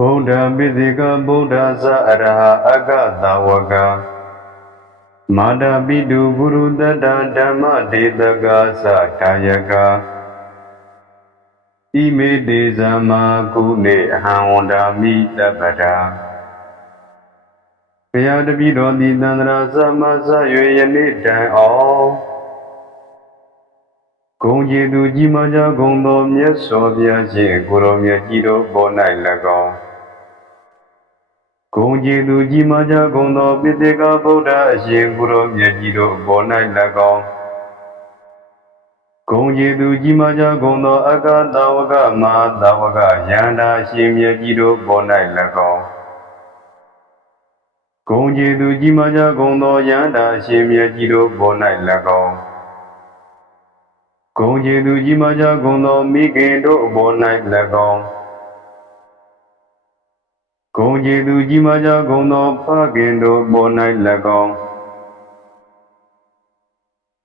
ဗုဒ္ဓပိသိကဗုဒ္ဓသအရဟအကသဝကမာတာပိတုဂုရုတတ္တဓမ္မဒေတကသထာယကဣမေတေဇမကုနေအဟံဝန္တာမိတပ္ပတာဘုရားတပည့်တော်သည်တန္တရာသမဆ၍ယနေ့တိုင်အောင်ဂုံကျေသူကြီးမားကြဂုံတော်မြတ်စွာဘုရားရှင်ကိုရောမြတ်ကြီးတို့ပေါ်၌၎င်း ဂုံကျေသူကြီးမားကြဂုံတော်ပိတေကဗုဒ္ဓအရှင်ကိုရောမြတ်ကြီးတို့ပေါ်၌၎င်းဂုံကျေသူကြီးမားကြဂုံတော်အကတဝကမဟာတဝကယန္တာရှင်မြတ်ကြီးတို့ပေါ်၌၎င်းဂုံကျေသူကြီးမားကြဂုံတော်ယန္တာရှင်မြတ်ကြီးတို့ပေါ်၌၎င်းဂုံကျေသူကြီးမားကြဂုံတော်မိခင်တို့အပေါ်၌၎င်း ဂုံကျေသူကြီးမားကြဂုံတော်ဖခင်တို့ပေါ်၌၎င်း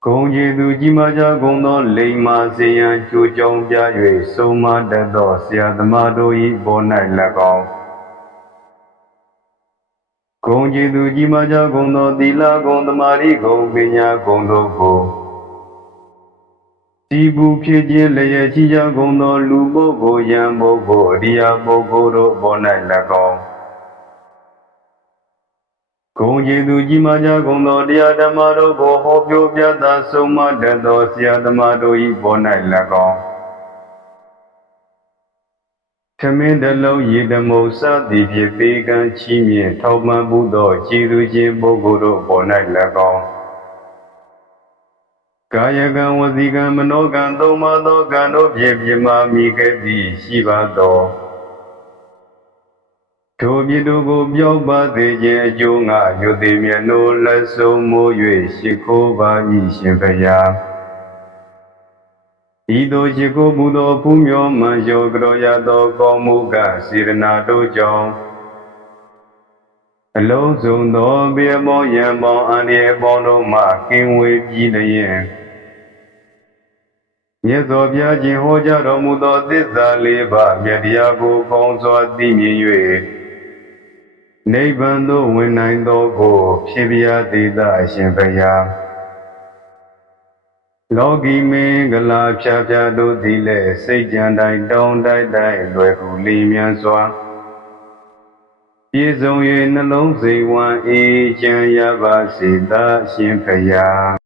ဂုံကျေသူကြီးမားကြဂုံတော်လိမ္မာစေယံကြိုးကြောင်းပြ၍ဆုံးမတတ်သောဆရာသမားတို့၏ပေါ်၌၎င်းဂုံကျေသူကြီးမားကြဂုံတော်သီလဂုံသမာဓိဂုံပညာဂုံတို့ကို ဒီဘူးဖြစ်ခြင်းလျက်ရှိကြကုန်သော လူပုဂ္ဂိုလ်ယံပုဂ္ဂိုလ်အရိယာပုဂ္ဂိုလ်တို့ပေါ်၌၎င်းဂုံကျေသူကြီးမားကြကုန်သောတရားဓမ္မတို့ကိုဟောပြောပြသဆုံးမတတ်သောဆရာသမားတို့၏ပေါ်၌၎င်းသမင်းတလုံးရေတမုံစသည်ဖြင့်ပေကံချီးမြှင့်ထောက်ပံ့မှုသောကျေသူချင်းပုဂ္ဂိုလ်တို့ပေါ်၌၎င်း ကာယကံဝစီကံမနောကံသုံးပါးသောကံတို့ဖြင့်ပြမမိခဲ့သည်ရှိပါသောထိုပြစ်တို့ကိုပြောက်ပါစေခြင်းအကျိုးငါယုတိမြတ်နိုးလက်ဆုံးမိုး၍ရှိခိုးပါ၏ရှင်ဖျားဤသို့ရှိခိုးမှုသောဘုမျောမှန်ရောကတော်ရသောကောင်းမှုကစေရနာတို့ကြောင့်အလုံးစုံသောဘေမောယံပေါင်းအန္တရာယ်ပေါင်းတို့မှကင်းဝေးပြီးလျင် မြတ်စွာဘုရားရှင်ဟောကြားတော်မူသောသစ္စာလေးပါးမြတ်တရားကိုကောင်းစွာသိမြင်၍နိဗ္ဗာန်သို့ဝင်နိုင်သောကိုဖြစ်ပြားသေးသာအရှင်ဘုရားလောကီမင်္ဂလာဖြာဖြာတို့သည်လည်းစိတ်ကြံတိုင်းတောင်းတိုက်တိုင်းလွယ်ကူလေးမြန်စွာပြည့်စုံ၍နှလုံးစိမ်ဝမ်းအေးချမ်းရပါစေသာအရှင်ဘုရား